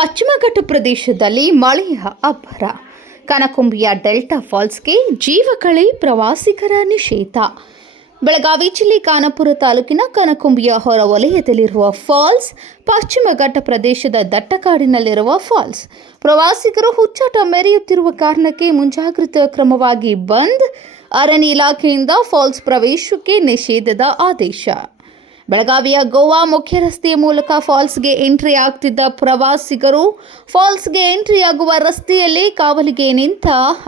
ಪಶ್ಚಿಮ ಘಟ್ಟ ಪ್ರದೇಶದಲ್ಲಿ ಮಳೆಯ ಅಬ್ಬರ. ಕನಕುಂಬಿಯ ಡೆಲ್ಟಾ ಫಾಲ್ಸ್ಗೆ ಜೀವಕಳೆ ಪ್ರವಾಸಿಗರ ನಿಷೇಧ. ಬೆಳಗಾವಿ ಜಿಲ್ಲೆ ಖಾನಾಪುರ ತಾಲೂಕಿನ ಕನಕುಂಬಿಯ ಹೊರ ವಲಯದಲ್ಲಿರುವ ಫಾಲ್ಸ್ ಪಶ್ಚಿಮ ಘಟ್ಟ ಪ್ರದೇಶದ ದಟ್ಟಕಾಡಿನಲ್ಲಿರುವ ಫಾಲ್ಸ್. ಪ್ರವಾಸಿಗರು ಹುಚ್ಚಾಟ ಮೆರೆಯುತ್ತಿರುವ ಕಾರಣಕ್ಕೆ ಮುಂಜಾಗ್ರತಾ ಕ್ರಮವಾಗಿ ಬಂದ್. ಅರಣ್ಯ ಇಲಾಖೆಯಿಂದ ಫಾಲ್ಸ್ ಪ್ರವೇಶಕ್ಕೆ ನಿಷೇಧದ ಆದೇಶ. ಬೆಳಗಾವಿಯ ಗೋವಾ ಮುಖ್ಯ ರಸ್ತೆಯ ಮೂಲಕ ಫಾಲ್ಸ್ಗೆ ಎಂಟ್ರಿ ಆಗ್ತಿದ್ದ ಪ್ರವಾಸಿಗರು ಫಾಲ್ಸ್ಗೆ ಎಂಟ್ರಿಯಾಗುವ ರಸ್ತೆಯಲ್ಲಿ ಕಾವಲಿಗೆ ನಿಂತ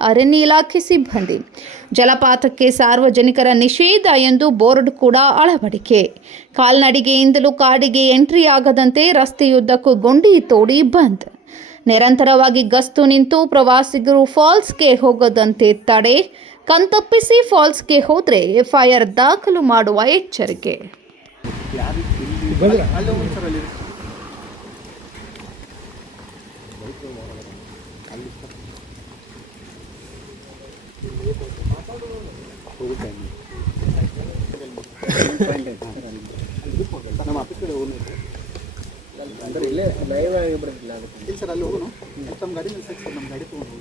ಅರಣ್ಯ ಇಲಾಖೆ ಸಿಬ್ಬಂದಿ. ಜಲಪಾತಕ್ಕೆ ಸಾರ್ವಜನಿಕರ ನಿಷೇಧ ಎಂದು ಬೋರ್ಡ್ ಕೂಡ ಅಳವಡಿಕೆ. ಕಾಲ್ನಡಿಗೆಯಿಂದಲೂ ಕಾಡಿಗೆ ಎಂಟ್ರಿ ಆಗದಂತೆ ರಸ್ತೆಯುದ್ದಕ್ಕೂ ಗುಂಡಿ ತೋಡಿ ಬಂದ್. ನಿರಂತರವಾಗಿ ಗಸ್ತು ನಿಂತು ಪ್ರವಾಸಿಗರು ಫಾಲ್ಸ್ಗೆ ಹೋಗದಂತೆ ತಡೆ. ಕಣ್ತಪ್ಪಿಸಿ ಫಾಲ್ಸ್ಗೆ ಹೋದರೆ ಎಫ್ಐಆರ್ ದಾಖಲು ಮಾಡುವ ಎಚ್ಚರಿಕೆ. ಇಲ್ಲೇ ಲೈವ್ ಆಗಿ ಬರೋದಿಲ್ಲ ಇಲ್ಲ ಸರ್, ಅಲ್ಲಿ ಹೋಗೋಣ. ನಮ್ಮ ಗಾಡಿ ನಿಲ್ಸಕ್ಕೆ ಸರ್, ನಮ್ಮ ಗಾಡಿ ತೊಗೊಂಡು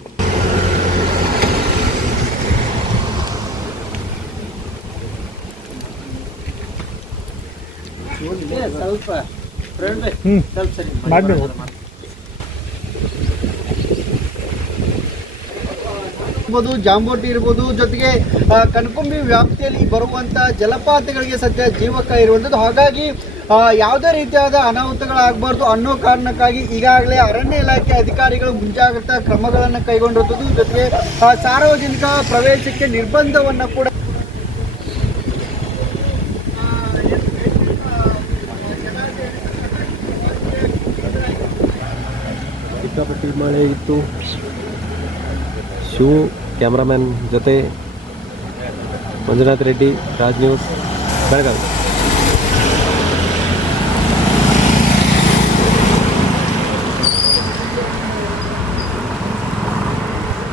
ಸ್ವಲ್ಪ ಸ್ವಲ್ಪ ಸರಿ ಇರ್ಬೋದು, ಜಾಂಬೋಟಿ ಇರ್ಬೋದು, ಜೊತೆಗೆ ಕನಕುಂಬಿ ವ್ಯಾಪ್ತಿಯಲ್ಲಿ ಬರುವಂಥ ಜಲಪಾತಗಳಿಗೆ ಸದ್ಯ ಜೀವಕ ಇರುವಂಥದ್ದು. ಹಾಗಾಗಿ ಯಾವುದೇ ರೀತಿಯಾದ ಅನಾಹುತಗಳಾಗಬಾರ್ದು ಅನ್ನೋ ಕಾರಣಕ್ಕಾಗಿ ಈಗಾಗಲೇ ಅರಣ್ಯ ಇಲಾಖೆ ಅಧಿಕಾರಿಗಳು ಮುಂಜಾಗ್ರತಾ ಕ್ರಮಗಳನ್ನು ಕೈಗೊಂಡಿರುತ್ತದೆ. ಜೊತೆಗೆ ಸಾರ್ವಜನಿಕ ಪ್ರವೇಶಕ್ಕೆ ನಿರ್ಬಂಧವನ್ನು ಕೂಡ ಸಿಕ್ಕಾಪಟ್ಟಿ ಮಳೆ ಇತ್ತು. ಶಿವು ಕ್ಯಾಮ್ರಾಮನ್ ಜೊತೆ ಮಂಜುನಾಥ್ ರೆಡ್ಡಿ, ರಾಜ್ ನ್ಯೂಸ್, ಬೆಳಗಾವಿ.